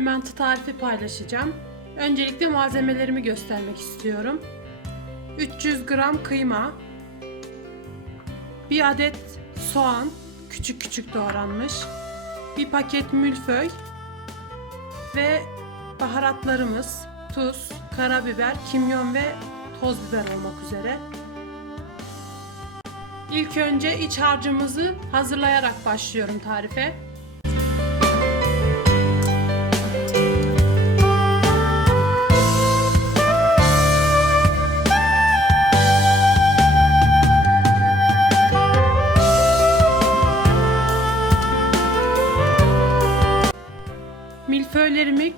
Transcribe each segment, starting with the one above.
mantı tarifi paylaşacağım. Öncelikle malzemelerimi göstermek istiyorum. 300 gram kıyma, 1 adet soğan, küçük küçük doğranmış, 1 paket milföy ve baharatlarımız tuz, karabiber, kimyon ve toz biber olmak üzere. İlk önce iç harcımızı hazırlayarak başlıyorum tarife.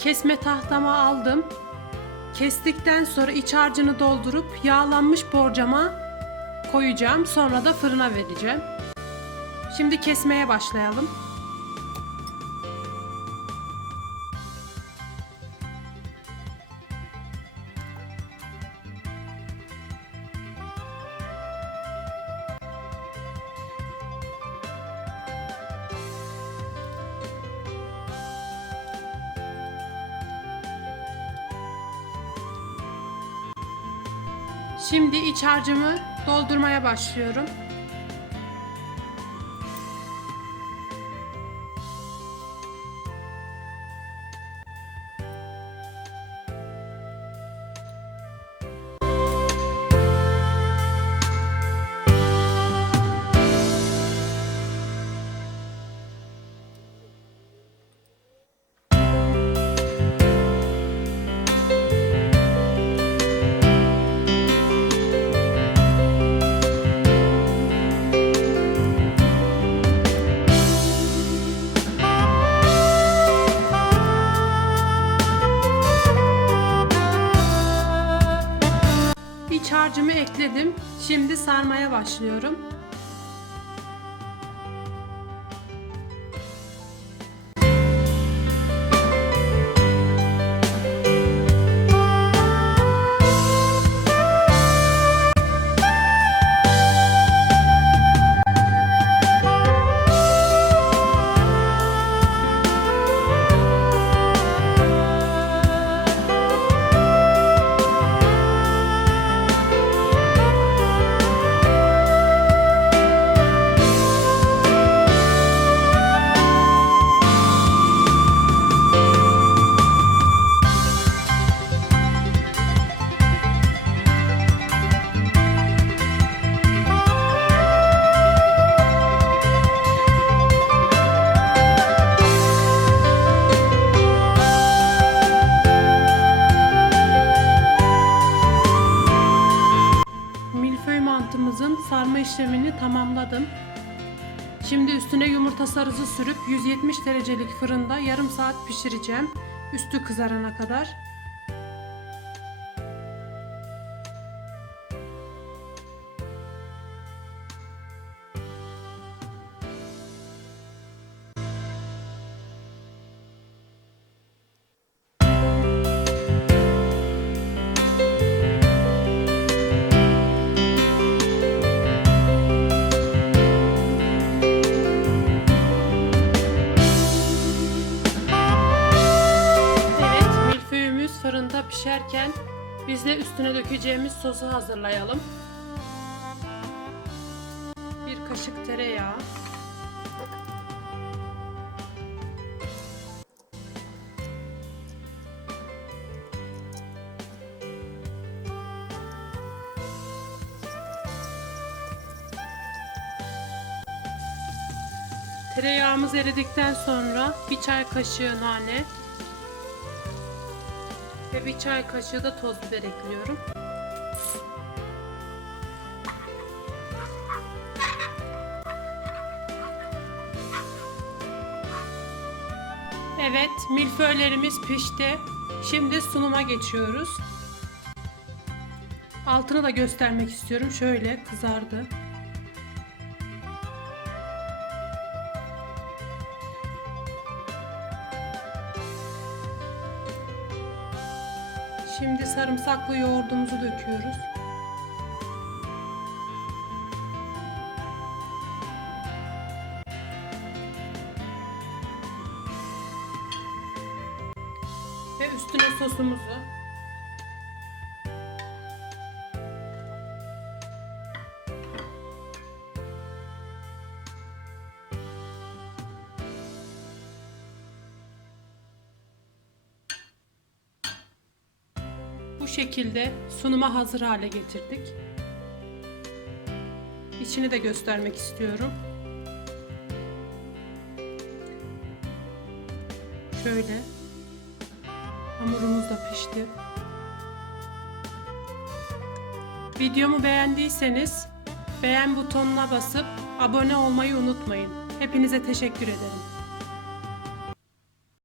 Kesme tahtama aldım. Kestikten sonra iç harcını doldurup yağlanmış borcama koyacağım. Sonra da fırına vereceğim. Şimdi kesmeye başlayalım. Şimdi iç harcımı doldurmaya başlıyorum. Harcımı ekledim. Şimdi sarmaya başlıyorum. İşlemini tamamladım. Şimdi üstüne yumurta sarısı sürüp 170 derecelik fırında yarım saat pişireceğim. Üstü kızarana kadar. Pişerken biz de üstüne dökeceğimiz sosu hazırlayalım. Bir kaşık tereyağı. Tereyağımız eridikten sonra bir çay kaşığı nane ve bir çay kaşığı da toz biber ekliyorum. Evet, milföylerimiz pişti. Şimdi sunuma geçiyoruz. Altını da göstermek istiyorum. Şöyle kızardı. Şimdi sarımsaklı yoğurdumuzu döküyoruz. üstüne sosumuzu. Bu şekilde sunuma hazır hale getirdik. İçini de göstermek istiyorum. Şöyle. Hamurumuz da pişti. Videomu beğendiyseniz beğen butonuna basıp abone olmayı unutmayın. Hepinize teşekkür ederim.